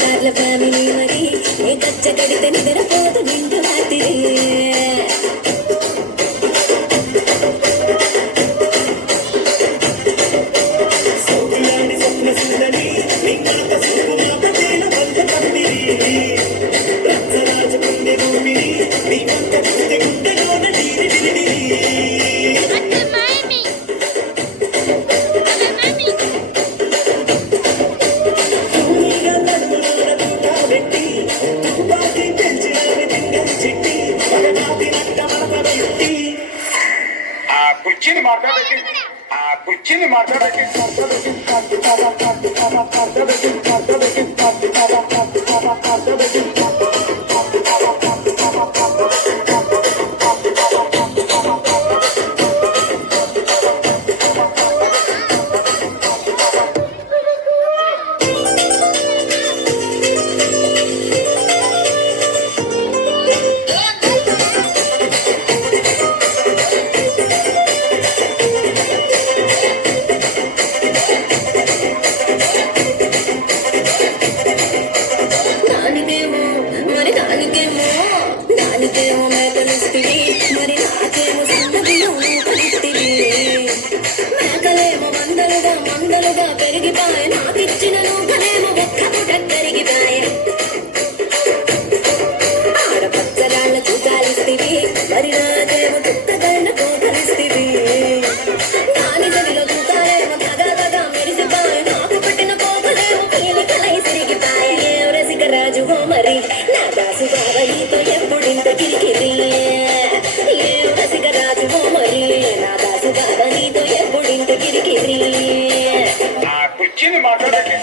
కళాకారుల ఫ్యామిలీ మరి ఏ కచ్చ కడితే నిద్రపోదు నిండు రాత్రి కుర్చీని మాట్లాడకి దానికేమో మేకలిస్తివి మరి నాకేమో సందడిలో కలిస్తివి మేకలేమో మందలుగా పెరిగిపాయ నాకిచ్చిన నూకలేమో ఒక్క పుట కరిగిపాయ ఆడపచ్చరాళ్ళ చూకాలిస్తివి మరి నాకేమో చుక్కగన్న కోకలిస్తివి దాని చలిలో చూకాలేమో తగా మెరిసిపాయ నాకు పట్టిన కోకలేమో పీలికలై సిరిగిపాయ ఏ రసిక రాజువో మరి నా దాసు బాబా నీతో ఎప్పుడింత కిరికిరి ఏ రసిక రాజువో మరి నా దాసు బాబా నీతో ఎప్పుడింత కిరికిరి కుర్చీని మాట్లాడకి